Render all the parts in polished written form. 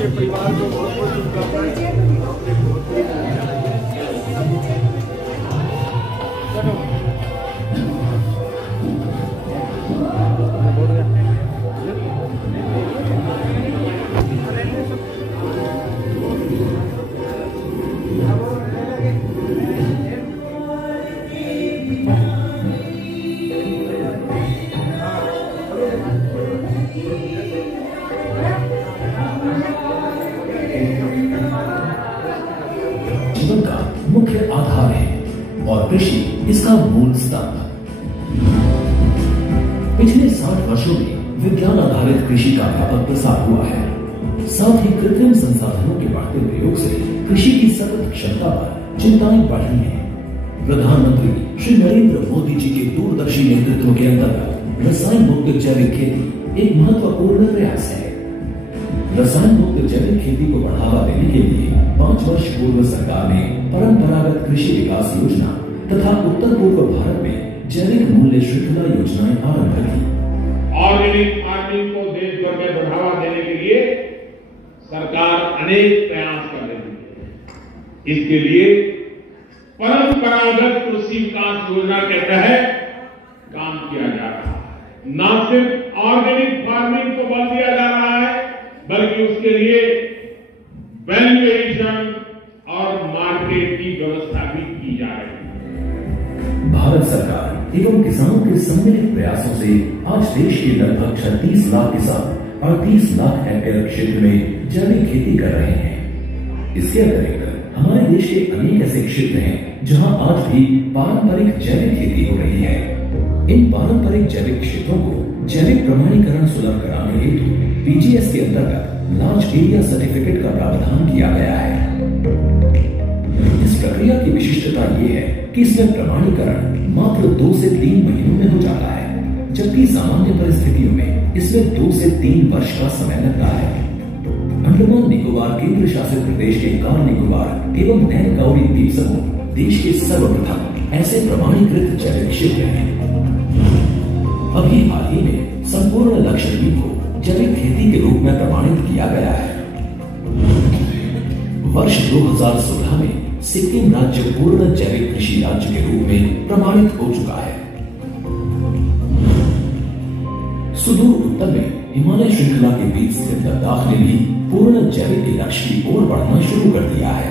आपके परिवार को बहुत बहुत शुभकामनाएं। जीवन का मुख्य आधार है और कृषि इसका मूल स्तंभ। पिछले 60 वर्षों में विज्ञान आधारित कृषि का व्यापक प्रसार हुआ है। साथ ही कृत्रिम संसाधनों के बढ़ते प्रयोग से कृषि की सतत क्षमता पर चिंताएं बढ़ी हैं। प्रधानमंत्री श्री नरेंद्र मोदी जी के दूरदर्शी नेतृत्व के अंतर्गत रसायन मुक्त जैविक खेती एक महत्वपूर्ण प्रयास है। रसायन मुक्त जैविक खेती को बढ़ावा देने के लिए 5 वर्ष पूर्व सरकार ने परंपरागत कृषि विकास योजना तथा उत्तर पूर्व भारत में जैविक मूल्य श्रृंखला योजनाएं आरंभ की। ऑर्गेनिक फार्मिंग को देश भर में बढ़ावा देने के लिए सरकार अनेक प्रयास कर रही है। इसके लिए परंपरागत कृषि विकास योजना के तहत काम किया जा रहा है। न सिर्फ ऑर्गेनिक फार्मिंग को बल दिया जा रहा है, बल्कि उसके लिए वैल्यू एडिशन और मार्केट की व्यवस्था भी की जा रही है। भारत सरकार एवं किसानों के सम्मिलित प्रयासों से आज देश के लगभग 36 लाख किसान 38 लाख हेक्टेयर क्षेत्र में जैविक खेती कर रहे हैं। इसके अतिरिक्त हमारे देश के अनेक ऐसे क्षेत्र हैं जहां आज भी पारंपरिक जैविक खेती हो रही है। इन पारंपरिक जैविक क्षेत्रों को जैविक प्रमाणीकरण सुलभ कराने हेतु पीजीएस के अंतर्गत लार्ज एरिया सर्टिफिकेट का प्रावधान किया गया है। इस प्रक्रिया की विशिष्टता ये है कि इसमें प्रमाणीकरण मात्र 2 से 3 महीनों में हो जाता है, जबकि सामान्य परिस्थितियों में इसमें 2 से 3 वर्ष का समय लगता है। अंडमान निकोबार केंद्र शासित प्रदेश के कार निकोबार एवं नैन काउरी द्वीप समूह देश के सर्वप्रथम ऐसे प्रमाणीकृत जैविक क्षेत्र हैं। अभी हाल ही में संपूर्ण लक्षद्वीप को जैविक खेती के रूप में प्रमाणित किया गया है। वर्ष 2016 में सिक्किम राज्य पूर्ण जैविक कृषि राज्य के रूप में प्रमाणित हो चुका है। सुदूर उत्तर में हिमालय श्रृंखला के बीच स्थित लद्दाख ने भी पूर्ण जैविक के लक्ष्य की ओर बढ़ना शुरू कर दिया है।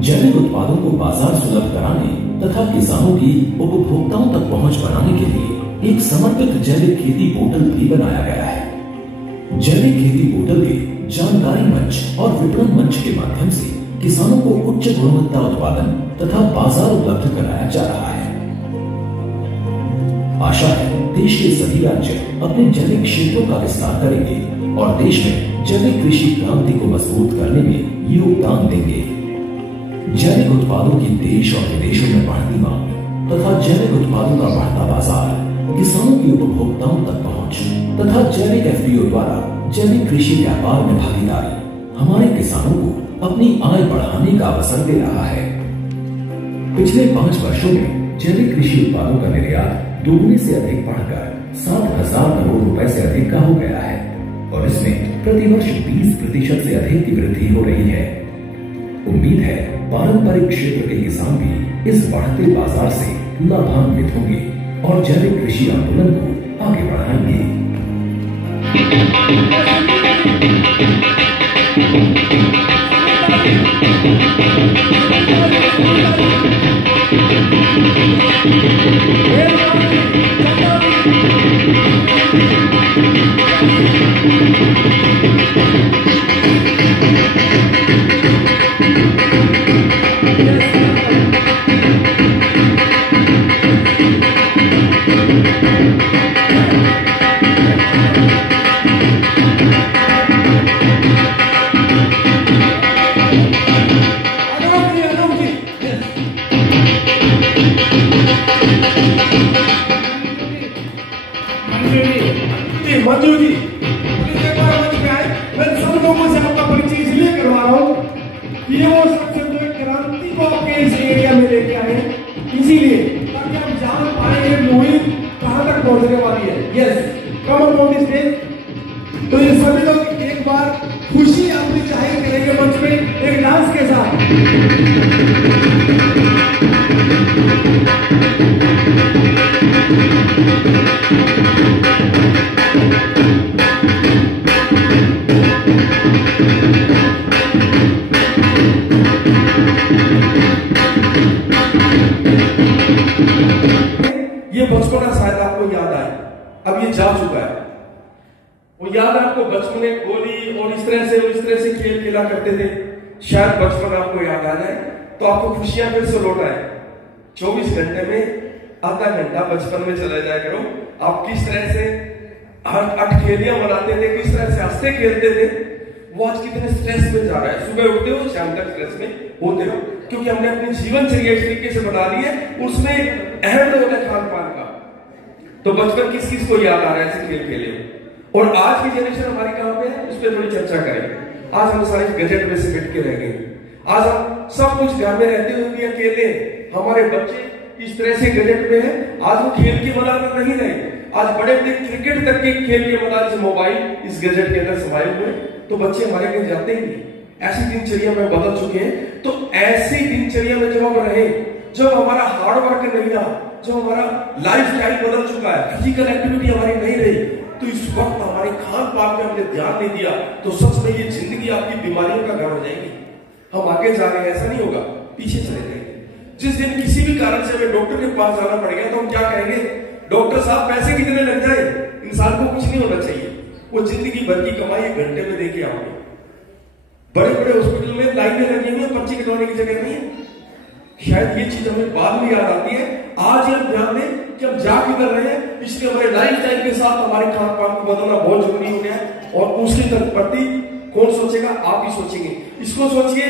जैविक उत्पादों को बाजार सुलभ कराने तथा किसानों की उपभोक्ताओं तक पहुंच बनाने के लिए एक समर्पित जैविक खेती पोर्टल भी बनाया गया है। जैविक खेती पोर्टल के जानकारी मंच और विपणन मंच के माध्यम से किसानों को उच्च गुणवत्ता उत्पादन तथा बाजार उपलब्ध कराया जा रहा है। आशा है देश के सभी राज्य अपने जैविक क्षेत्रों का विस्तार करेंगे और देश में जैविक कृषि क्रांति को मजबूत करने में योगदान देंगे। जैविक उत्पादों की देश और विदेशों में बढ़ती मांग तथा जैविक उत्पादों का बढ़ता बाजार, किसानों की उपभोक्ताओं तक पहुंच तथा जैविक एफपीओ द्वारा जैविक कृषि व्यापार में भागीदारी हमारे किसानों को अपनी आय बढ़ाने का अवसर दे रहा है। पिछले 5 वर्षों में जैविक कृषि उत्पादों का निर्यात दोगुने से अधिक बढ़कर 60,000 करोड़ रुपए से अधिक का हो गया है और इसमें प्रतिवर्ष 20% से अधिक की वृद्धि हो रही है। उम्मीद है पारंपरिक क्षेत्र के किसान भी इस बढ़ते बाजार से लाभान्वित होंगे और जैविक कृषि आंदोलन को आगे बढ़ाएंगे। बार खुशी अपनी जाहिर करेंगे मंच में एक डांस के साथ। ये बचपना शायद आपको याद आए, अब ये जा चुका है। वो याद है आपको बचपन में गोली और इस तरह से खेल खेला करते थे। शायद बचपन आपको याद आ जाए तो आपको खुशियां फिर से लौट आए। 24 घंटे में आधा घंटा बचपन में चला जाया करो। आप किस तरह से अठखेलियां बनाते थे, किस तरह से हंसते खेलते थे। वो आज कितने स्ट्रेस में जा रहा है। सुबह उठते हो शाम तक स्ट्रेस में होते हो, क्योंकि हमने अपनी जीवनचर्या इस तरीके से बना ली है। उसमें अहम रोल है खान पान का। तो बचपन किस किस को याद आ रहा है ऐसे खेल खेले। और आज की जनरेशन हमारी कहां पे है, उस पर थोड़ी चर्चा करें। आज हम सारे गजेट में सिमट के रह गए। आज हम सब कुछ घर में रहते हुए भी अकेले। हमारे बच्चे इस तरह से गजेट में है। आज वो खेल की मदार में नहीं रहे। आज बड़े बड़े क्रिकेट तक के खेल के मदार से मोबाइल इस गजेट के अंदर समाये हुए, तो बच्चे हमारे कहीं जाते ही नहीं। ऐसी दिनचर्या में बदल चुके हैं। तो ऐसी दिनचर्या में जब हम रहे, जब हमारा हार्ड वर्क नहीं रहा, जब हमारा लाइफ स्टाइल बदल चुका है, फिजिकल एक्टिविटी हमारी नहीं रही, तो इस वक्त हमारे खान पान पे हमने ध्यान नहीं दिया, तो सच में ये जिंदगी आपकी बीमारियों का घर हो जाएगी। हम आगे जा रहे हैं, ऐसा नहीं होगा, पीछे चले जाएंगे। जिस दिन किसी भी कारण से हमें डॉक्टर के पास जाना पड़ गया तो हम क्या कहेंगे, डॉक्टर साहब पैसे कितने लग जाए, इंसान को कुछ नहीं होना चाहिए। वो जिंदगी भर की कमाई 1 घंटे में देके आओगे। बड़े बड़े हॉस्पिटल में लाइनें लगी हुई है, पर्ची कटवाने की जगह नहीं है। शायद ये चीज हमें बाद में याद आती है। आज हम ध्यान दें कि हम जा किधर रहे हैं, इसलिए हमारे लाइफ स्टाइल के साथ हमारे खान पान को बदलना बहुत जरूरी हो गया है। और उसके प्रति कौन सोचेगा, आप ही सोचेंगे। इसको सोचिए,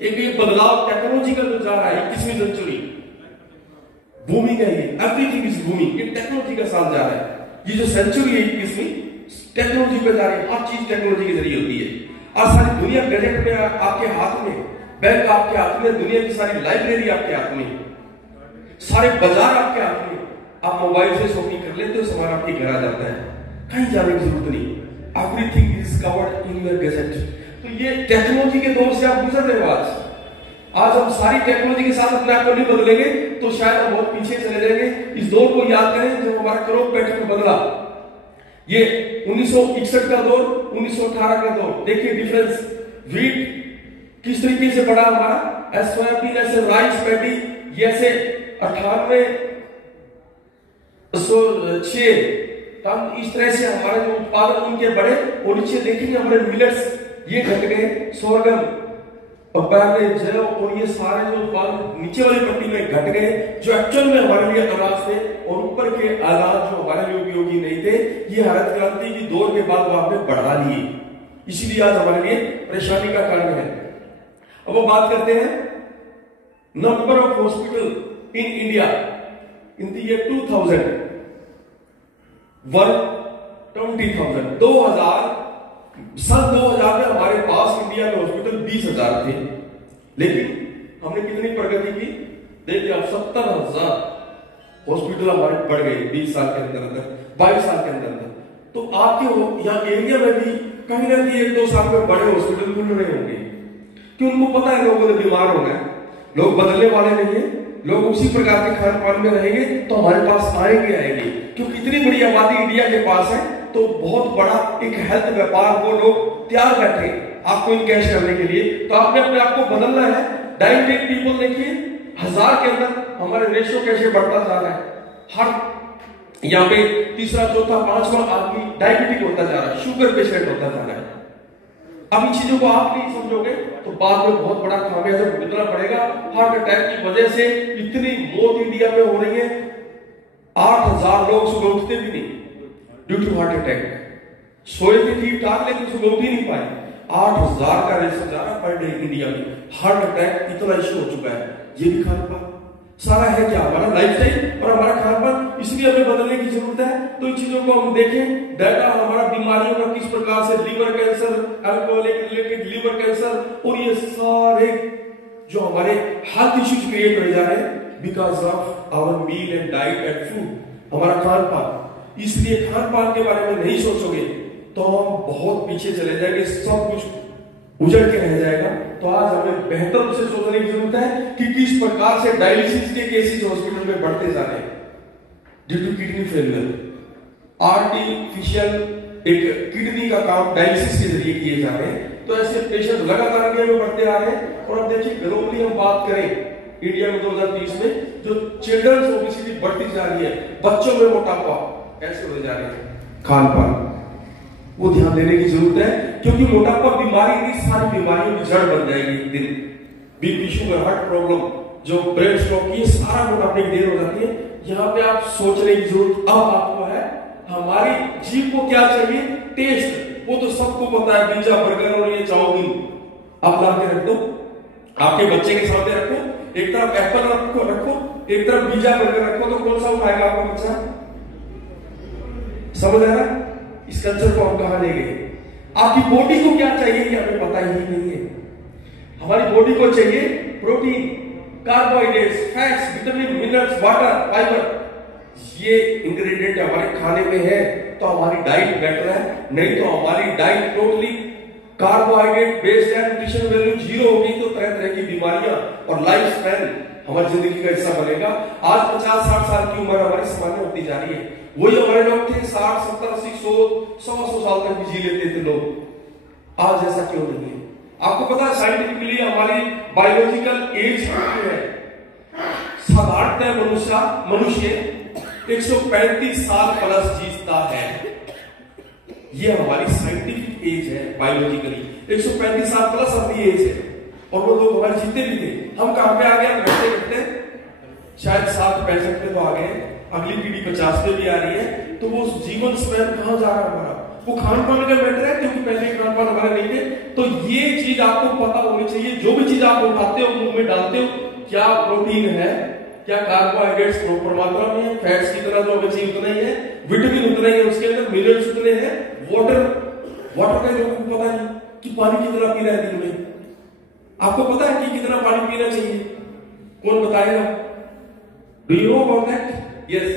एक बदलाव टेक्नोलॉजी का जो जा रहा है 21वीं सेंचुरी, बूमिंग है ये, एवरीथिंग इज बूमिंग। ये टेक्नोलॉजी का साथ जा रहा है। ये जो सेंचुरी है 21वीं, टेक्नोलॉजी पे जा रही है। हर चीज टेक्नोलॉजी के जरिए होती है। और सारी दुनिया गजेट में आपके हाथ में, बैंक आपके हाथ में, दुनिया की सारी लाइब्रेरी आपके हाथ में, सारे बाजार आपके हाथ में। आप मोबाइल से शॉपिंग कर लेते हो, सामान आपके घर आ जाता है, कहीं जाने की जरूरत नहीं। Everything is covered in your gadget. तो ये टेक्नोलॉजी के दौर से आप गुजर रहे हो। आज हम सारी टेक्नोलॉजी के साथ अपने आप को नहीं बदलेंगे तो शायद हम बहुत पीछे चले जाएंगे। इस दौर को याद करें जब हमारा करोड़ पैटर्न बदला। ये 1961 का दौर, 1918 का दौर, देखिए डिफरेंस। वीट किस तरीके से बढ़ा हमारा, सोयाबीन ऐसे, राइस पैडी ये ऐसे 98 टन इस तरह से हमारे जो उत्पादन उनके बढ़े। और नीचे देखेंगे हमारे मिलेट्स ये घट गए, सोरगम जौ और ये सारे जो उत्पादन नीचे वाली पट्टी में घट गए, जो एक्चुअल में हमारे लिए अनाज थे। और ऊपर के अनाज जो हमारे लिए उपयोगी नहीं थे, ये हरित क्रांति की दौर के बाद वो आपने बढ़ा लिए, इसीलिए आज हमारे लिए परेशानी का कारण है। अब वो बात करते हैं number of hospital in India in the year 2000 20,000 सन 2000 में हमारे पास इंडिया में हॉस्पिटल 20,000 थे। लेकिन हमने कितनी प्रगति की देखिए, अब 70,000 हॉस्पिटल हमारे बढ़ गए 20 साल के अंदर, 22 साल के अंदर। तो आपके यहाँ एरिया में भी कहीं ना कहीं 1-2 साल में बड़े हॉस्पिटल खुल रहे होंगे, कि उनको पता है लोगों ने बीमार होना है। लोग बदलने वाले नहीं है, लोग उसी प्रकार के खान पान में रहेंगे तो हमारे पास आएंगे। क्योंकि इतनी बड़ी आबादी इंडिया के पास है, तो बहुत बड़ा एक हेल्थ व्यापार को लोग तैयार बैठे आपको इनकैश करने के लिए। तो आपने अपने आप को बदलना है। डायबिटिक पीपल देखिए, 1000 के अंदर हमारे रेशियो कैसे बढ़ता जा रहा है। हर यहाँ पे तीसरा, चौथा, 5वां आदमी डायबिटिक होता जा रहा है, शुगर पेशेंट होता जा रहा है। अब इन चीजों को आप नहीं समझोगे तो बाद में बहुत बड़ा खामियाजा भुगतना पड़ेगा। हार्ट अटैक की वजह से इतनी मौत इंडिया में हो रही है। 8,000 लोग सुबह उठते भी नहीं ड्यू टू हार्ट अटैक। सोए भी ठीक ठाक लेकिन सुबह उठ ही नहीं पाए। 8,000 का रेशो जा रहा पर डे इंडिया में। हार्ट अटैक इतना इश्यू हो चुका है। ये भी खान पान सारा है क्या, हमारा लाइफस्टाइल और हमारा खान पान, इसलिए हमें बदलने की जरूरत है। तो इन चीजों को हम देखें, डाटा हमारा बीमारियों का किस प्रकार से, liver cancer, alcoholic related liver cancer, और ये सारे जो हमारे हेल्थ इश्यूज क्रिएट हो जा रहे हैं because of our meal and diet and food, हमारा खान पान। इसलिए खान पान के बारे में नहीं सोचोगे तो हम बहुत पीछे चले जाएंगे, सब कुछ उजड़ के रह जाएगा। तो आज हमें बेहतर उसे सोचने की जरूरत है कि किस प्रकार से डायलिसिस के केसेस हॉस्पिटल में बढ़ते जा रहे हैं due to kidney failure. Artificial एक किडनी का काम डायलिसिस के जरिए किए जा रहे हैं। तो ऐसे पेशेंट लगातार इंडिया में बढ़ते आ रहे हैं। और अब देखिए ग्लोबली हम बात करें इंडिया में 2030 में जो चिल्ड्रंस ओबेसिटी बढ़ती जा रही है, बच्चों में मोटापा कैसे हो जा रहे हैं, खान पान, वो ध्यान देने की जरूरत है। क्योंकि मोटापा बीमारी नहीं, सारी बीमारियों की जड़ बन जाएगी एक दिन। बीपी, शुगर, हार्ट प्रॉब्लम, जो ब्रेन स्ट्रोक, ये सारा मोटापे की देर हो जाती है। यहाँ पे आप सोचने की जरूरत अब आपको है, हमारी जीभ को क्या चाहिए, टेस्ट। वो तो सबको पता है, पिज्जा, बर्गर और ये चाउमीन आप ला के रख दो, आपके बच्चे के सामने रखो, एक तरफ एप्पल रखो, एक तरफ पिज्जा बर्गर रखो, तो कौन सा उठाएगा आपका बच्चा? समझ आ रहा है? इस कल्चर को हम कहां ले गए? आपकी बॉडी को क्या चाहिए कि हमें पता ही नहीं है। हमारी बॉडी को चाहिए protein, carbohydrates, fats, vitamin, minerals, water, fibre. ये इंग्रेडिएंट हमारे खाने में है तो हमारी डाइट बेटर है, नहीं तो हमारी डाइट टोटली कार्बोहाइड्रेट बेस्ड है, न्यूट्रिशन वैल्यू जीरो होगी तो तरह तरह की बीमारियां और लाइफ स्पैन हमारी जिंदगी का हिस्सा बनेगा। आज 50-60 साल की उम्र हमारी सामान्य होती जा रही है। वही हमारे लोग थे 60, 70, 80, 100 साल तक भी जी लेते थे लोग। आज ऐसा क्यों नहीं है? आपको पता है साइंटिफिकली हमारी बायोलॉजिकल एज जो है, साधारणतः मनुष्य 135 साल प्लस जीता है। ये हमारी साइंटिफिक एज है, बायोलॉजिकली 135 साल प्लस अपनी एज है। और वो लोग हमारे जीते भी थे। हम कहां पे आ गए? घटते घटते शायद 60-65 पे तो आ गए, अगली पीढ़ी 50 पे भी आ रही है। तो वो जीवन स्पैन कहां जा रहा है हमारा? वो खान पान का मैटर है, क्योंकि पहले खान पान हमारे नहीं थे। तो ये चीज आपको पता होनी चाहिए। जो भी चीज आप उठाते हो, मुंह में डालते हो, क्या प्रोटीन है, क्या कार्बोहाइड्रेट्स प्रॉपर मात्रा में है, फैट्स की तरह जो हमें चाहिए उतना ही है, विटामिन उतना ही है, उसके अंदर मिनरल्स उतने हैं, वाटर का लोगों को पता नहीं कि पानी कितना पीना है दिन में। आपको पता है कि कितना पानी पीना चाहिए? कौन बताएगा? Do you know about that? Yes,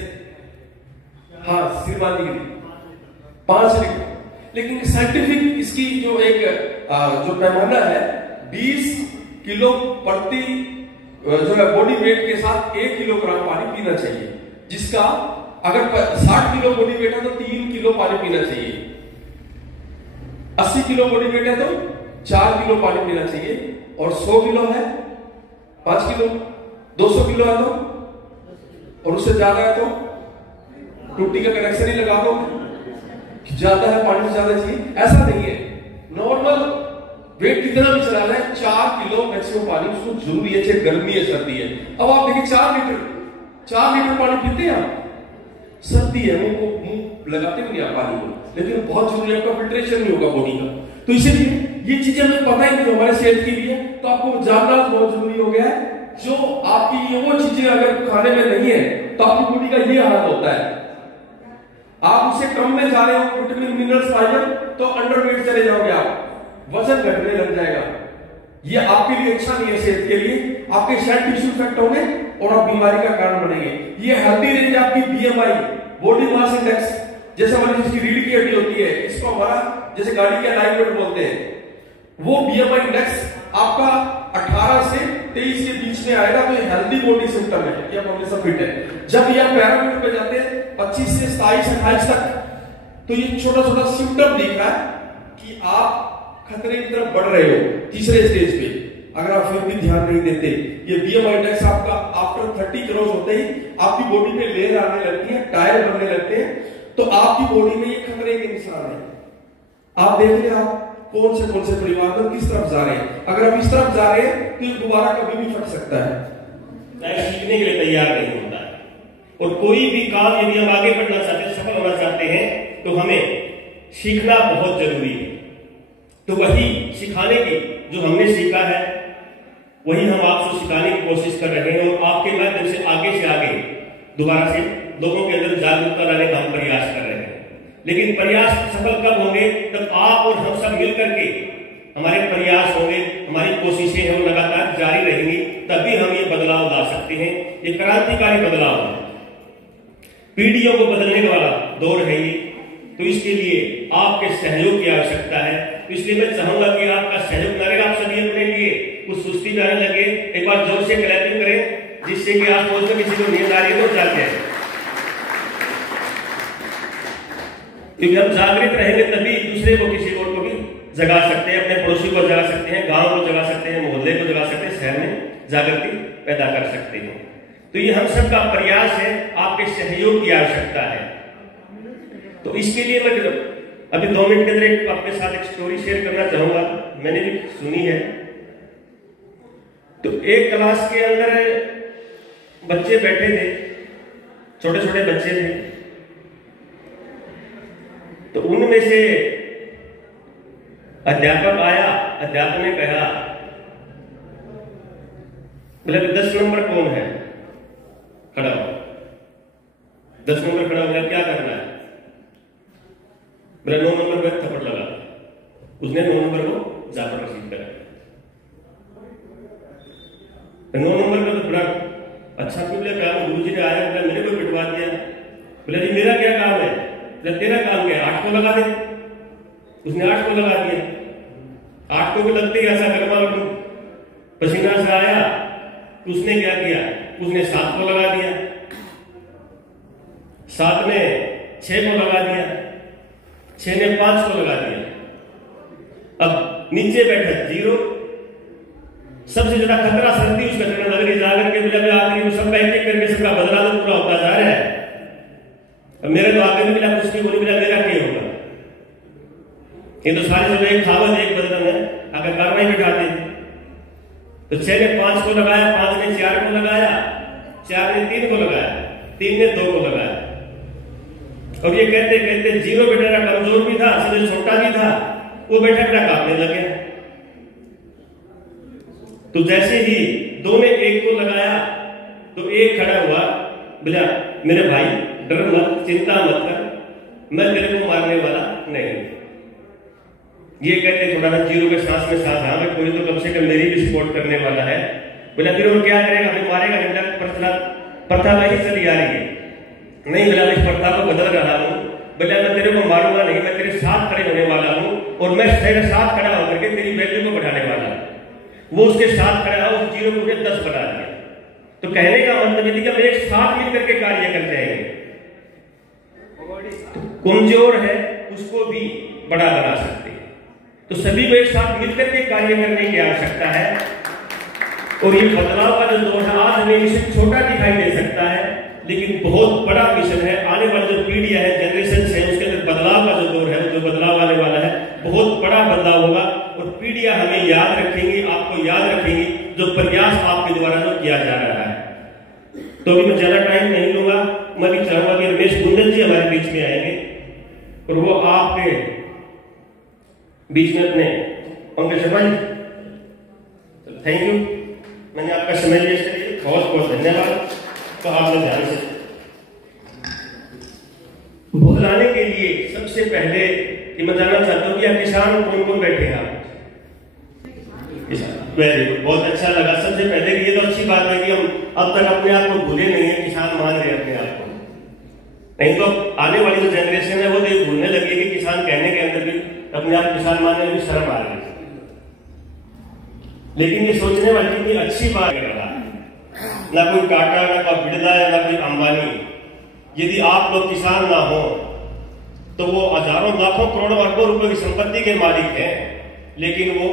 हाँ, श्रीमान जी 5 लीटर। लेकिन साइंटिफिक इसकी जो एक जो पैमाना है 20 किलो प्रति जो है बॉडी वेट के साथ 1 किलोग्राम पानी पीना चाहिए। जिसका अगर 60 किलो बॉडी वेट है तो 3 किलो पानी पीना चाहिए। 80 किलो बॉडी वेट है तो 4 किलो पानी पीना चाहिए। और 100 किलो है 5 किलो, 200 किलो है तो, और उससे ज्यादा है तो टूटी का कनेक्शन ही लगा दो। ज्यादा है पानी से ज्यादा चाहिए, ऐसा नहीं है। नॉर्मल वेट कितना भी चला जाए 4 किलो मैक्सिमम पानी उसको जरूरी है, चाहे गर्मी है सर्दी है। अब आप देखिए 4 लीटर पानी पीते हैं आप, सर्दी है, मुंह लगाते भी नहीं आप पानी को, लेकिन बहुत जरूरी है, आपका फिल्ट्रेशन नहीं होगा बॉडी का। तो इसीलिए ये चीजें हमें पता ही नहीं हमारे सेहत के लिए, तो आपको जानना बहुत जरूरी हो गया है। जो आपकी ये वो चीजें अगर खाने में नहीं है तो आपकी बॉडी का ये हाल होता है। आप उससे कम में जा रहे हो विटामिन, मिनरल्स, फाइबर, तो अंडरवेट चले जाओगे आप, वजन घटने लग जाएगा। ये आपके लिए अच्छा नहीं है सेहत के लिए। आपके शायद टिश्यू इफेक्ट होंगे और आप बीमारी का कारण बनेंगे। ये हेल्दी रेंज आपकी बीएमआई, बॉडी मास इंडेक्स, जैसे हमारी जिसकी रीढ़ की हड्डी होती है, इसको हमारा जैसे गाड़ी के अलाइनमेंट बोलते हैं, वो बीएमआई इंडेक्स आपका 18 से 23 के बीच में आएगा तो ये हेल्दी बॉडी सिम्टम है, ये हमेशा फिट है। जब ये पैरामीटर पे जाते हैं 25 से 27-28 तक, तो ये छोटा छोटा सिम्टम दिख रहा है कि आप खतरे की तरफ बढ़ रहे हो तीसरे स्टेज पे। अगर आप फिर भी ध्यान नहीं देते, ये बीएमआई इंडेक्स आपका आफ्टर 30 क्रॉस होते ही आपकी बॉडी पे लेयर आने लगती है, टायर बनने लगते हैं, तो आपकी बॉडी में ये खतरे के निशान है। आप देख रहे आप कौन से परिवार में किस तरफ जा रहे हैं। अगर आप इस तरफ जा रहे हैं तो ये दोबारा कभी भी फट सकता है। सीखने के लिए तैयार नहीं होता है। और कोई भी काम यदि हम आगे बढ़ना चाहते हैं, सफल होना चाहते हैं, तो हमें सीखना बहुत जरूरी है। तो वही सिखाने की जो हमने सीखा है वही हम आपको सिखाने की कोशिश कर रहे हैं, और आपके माध्यम से आगे दोबारा से लोगों के अंदर जागरूकता लाने का हम प्रयास कर रहे हैं। लेकिन प्रयास सफल कब होंगे? तब आप और हम सब मिलकर के हमारे प्रयास होंगे, हमारी कोशिशें हैं वो लगातार जारी रहेंगी, तभी हम ये बदलाव ला सकते हैं। ये क्रांतिकारी बदलाव है, पीढ़ियों को बदलने वाला दौर है ये। तो इसके लिए आपके सहयोग की आवश्यकता है। इसलिए मैं चाहूंगा कि आपका सहयोग न रहे, आप सभी अपने लिए कुछ सुस्ती में आने लगे, एक बार जोर से क्लैपिंग करें, जिससे कि आप सोच में किसी को नींद आ रही है तो जाग जाए। क्योंकि हम जागृत रहेंगे तभी दूसरे को, किसी और को भी जगा सकते हैं, अपने पड़ोसी को जगा सकते हैं, गांव को जगा सकते हैं, मोहल्ले को जगा सकते हैं, शहर में जागृति पैदा कर सकते हैं। तो ये हम सबका प्रयास है, आपके सहयोग की आवश्यकता है। तो इसके लिए मैं अभी 2 मिनट के अंदर आपके साथ एक स्टोरी शेयर करना चाहूंगा, मैंने भी सुनी है। तो एक क्लास के अंदर बच्चे बैठे थे, छोटे छोटे बच्चे थे। तो उनमें से अध्यापक आया, अध्यापक ने कहा, बोले 10 नंबर कौन है, खड़ा हो। 10 नंबर खड़ा हो गया, क्या करना है? बोले 9 नंबर पर थप्पड़ लगा। उसने 9 नंबर को जाकर रसीद करा। 9 नंबर का तो बड़ा अच्छा क्यों लगा, गुरु जी ने आया, बोला मेरे को पिटवा दिया। बोले जी मेरा क्या काम है? बोले तेरा काम क्या है, 8 को लगा दे। उसने 8 को लगा दिया। 8 को भी लगते ही ऐसा गर्मा पसीना से आया। उसने क्या किया, उसने 7 को लगा दिया, 7 ने 6 को लगा दिया, 6 ने 5 को लगा दिया। अब नीचे बैठा 0। सबसे ज्यादा खतरा सर्दी उसका चलने लग रही, जाकर के बोला आखिरी में सब एक करके सबका बदला तो पूरा होता जा रहा है। अब मेरे तो आगे मिला, कुछ नहीं बोली, मिला मेरा क्या होगा? ये तो सारे सब एक खावत एक बदल है, अगर कार्रवाई बिठाते हैं। तो 6 ने 5 को लगाया, 5 ने 4 को लगाया, 4 ने 3 को लगाया, 3 ने 2 को लगाया। और ये कहते कहते 0 बेटा कमजोर भी था, सबसे छोटा भी था, वो बेटा कांपने लगे। तो जैसे ही 2 ने 1 को लगाया तो 1 खड़ा हुआ, बोला मेरे भाई डर मत, चिंता मत कर, मैं तेरे को मारने वाला नहीं। ये कहते थोड़ा सा 0 के सांस में सांस, हाँ मैं कोई तो कम से कम मेरी भी सपोर्ट करने वाला है। बोला फिर वो क्या करेगा, हमें मारेगा नहीं, प्रथा वही चली आ रही है। नहीं बोला मैं इस प्रथा को बदल रहा हूं। बोला मैं तेरे को मारूंगा नहीं, मैं तेरे साथ खड़े होने वाला हूं और मैं तेरे साथ खड़ा होकर के तेरी वैल्यू को बढ़ाने वाला हूं। वो उसके साथ खड़ा, उस 0 को 10 बना दिया। तो कहने का मतलब यदि हम एक साथ मिलकर के कार्य कर जाएंगे, तो कमजोर है उसको भी बड़ा बना सकते हैं। तो सभी को एक साथ मिलकर के कार्य करने की आवश्यकता है। और ये बदलाव का जो दौर है, आज हमें इसे छोटा दिखाई दे सकता है, लेकिन बहुत बड़ा मिशन है। आने वाली जो पीढ़ी है, जनरेशन है, उसके अंदर बदलाव का जो दौर है, जो बदलाव आने वाला है, बहुत बड़ा बदलाव होगा। और पीढ़ियां हमें याद रखेंगी, आपको याद रखेंगी जो प्रयास आपके द्वारा जो किया जा रहा है। तो अभी मैं ज्यादा टाइम नहीं लूंगा, मैं भी चाहूंगा कि रमेश गुंजन जी हमारे बीच में आएंगे और वो आपके बीच में अपने पंकज शर्मा जी, थैंक यू, मैंने आपका समय लिया, इसके लिए बहुत बहुत धन्यवाद। तो आपने ध्यान से बुलाने के लिए सबसे पहले कि मैं जानना चाहता हूं कि आप किसान कौन कौन बैठे हैं? आप वेरी गुड, बहुत अच्छा लगा। सबसे पहले ये तो अच्छी बात है कि हम अब तक अपने आप को भूले नहीं है, किसान मान रहे अपने आप को। नहीं तो आने वाली जो जनरेशन है वो तो भूलने लगी कि किसान कहने के अंदर भी अपने आप किसान मानने में भी शर्म आ रही है। लेकिन ये सोचने वाली कितनी अच्छी बात कर रहा है, ना कोई टाटा, ना कोई बिरला, ना कोई अंबानी। यदि आप लोग किसान ना हो तो वो हजारों लाखों करोड़ों अरबों रुपए की संपत्ति के मालिक हैं, लेकिन वो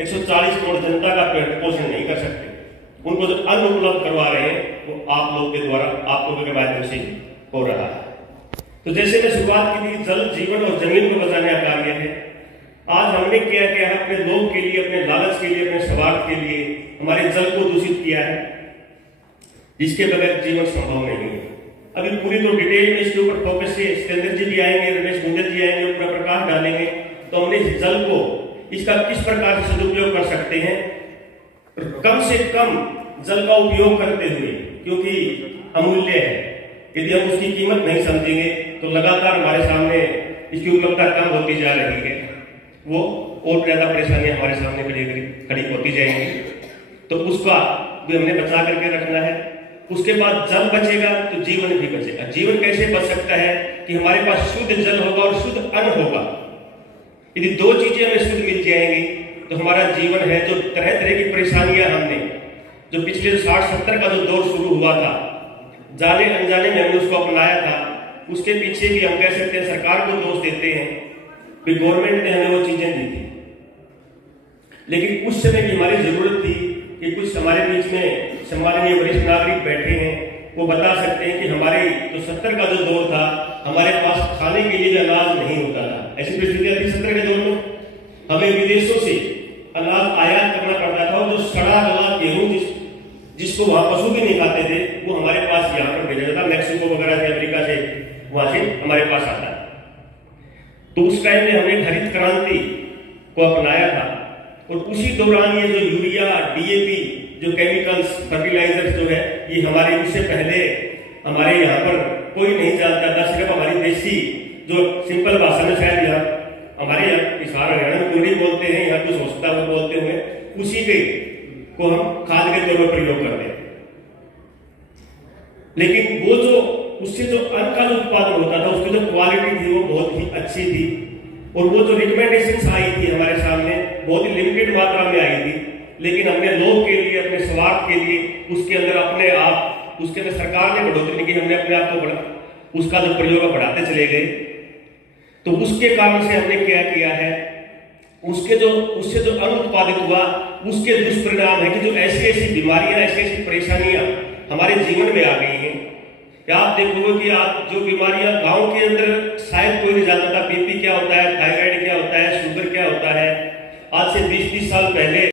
140 करोड़ जनता का पेट पोषण नहीं कर सकते। उनको जो अन्न उपलब्ध करवा रहे हैं वो आप लोग के द्वारा, आप लोगों के माध्यम से हो रहा है। तो जैसे मैं शुरुआत की थी, जल जीवन और जमीन को बचाने का कार्य है। आज हमने क्या किया है, अपने लोग के लिए, अपने लालच के लिए, अपने स्वार्थ के लिए हमारे जल को दूषित किया है, जिसके बगैर जीवन संभव नहीं है। अभी पूरी तो डिटेल में इसके ऊपर फोकस से सिकंदर जी भी आएंगे, रमेश गुंजन जी आएंगे, पूरा प्रकाश डालेंगे। तो हमने इस जल को, इसका किस प्रकार से सदुपयोग कर सकते हैं, कम से कम जल का उपयोग करते हुए, क्योंकि अमूल्य है। यदि हम उसकी कीमत नहीं समझेंगे तो लगातार हमारे सामने इसकी उपलब्धता कम होती जा रही है, वो और ज्यादा परेशानियां हमारे सामने खड़ी होती जाएंगी। तो उसका भी हमने बचा करके रखना है। उसके बाद जल बचेगा तो जीवन भी बचेगा। जीवन कैसे बच सकता है कि हमारे पास शुद्ध जल होगा और शुद्ध अन्न होगा। यदि दो चीजें हमें शुद्ध मिल जाएंगी तो हमारा जीवन है। जो तरह तरह की परेशानियां हमने जो पिछले 60-70 का जो दौर शुरू हुआ था, जाने अनजाने में हमने उसको अपनाया था, उसके पीछे भी हम कह सकते हैं सरकार को दोष देते हैं कि गवर्नमेंट ने हमें वो चीजें दी थी। लेकिन उस समय की हमारी जरूरत थी कि कुछ हमारे बीच में सम्माननीय वरिष्ठ नागरिक बैठे हैं, वो बता सकते हैं कि हमारे जो 70 का जो दौर था, हमारे पास खाने के लिए अनाज नहीं होता था। ऐसी परिस्थितियां थी 70 के दौर में। हमें विदेशों से अनाज आयात करना पड़ता था और जो सड़ा गला गेहूं जिसको वहां पशु भी नहीं खाते थे, वो हमारे पास यहाँ पर भेजा जाता, मैक्सिको वगैरह से, अमेरिका से, वहां से हमारे पास आता। तो उस टाइम में हमने हरित क्रांति को अपनाया था और उसी दौरान ये जो यूरिया, डीएपी, जो केमिकल्स, फर्टिलाइजर्स जो है, ये हमारे उससे पहले हमारे यहाँ पर कोई नहीं जानता था। सिर्फ हमारी देसी जो सिंपल भाषा में शायद यहाँ हमारे यहाँ किसान हरियाणा में कुंडी बोलते हैं, यहाँ कुछ हो सकता है वो बोलते हुए, उसी के को हम खाद के तौर पर प्रयोग करते हैं। लेकिन वो जो उससे जो अन्न का जो उत्पादन होता था, उसकी जो क्वालिटी थी वो बहुत ही अच्छी थी और वो जो रिकमेंडेशंस आई थी हमारे सामने बहुत ही लिमिटेड मात्रा में आई थी। लेकिन हमने लोग के लिए, अपने स्वार्थ के लिए उसके अंदर अपने आप, उसके अंदर सरकार ने बढ़ोतरी नहीं की, हमने अपने आप को बढ़ा, उसका जो प्रयोग बढ़ाते चले गए। तो उसके कारण से हमने क्या किया है, उससे जो अन्न उत्पादित हुआ, उसके दुष्परिणाम है कि जो ऐसी बीमारियां, ऐसी परेशानियां हमारे जीवन में आ गई हैं कि आप देखोगे कि आप जो बीमारियां गांव के अंदर शायद कोई नहीं जानता था, बीपी क्या होता है, थायराइड क्या होता है, शुगर क्या होता है, आज से 20-30 साल पहले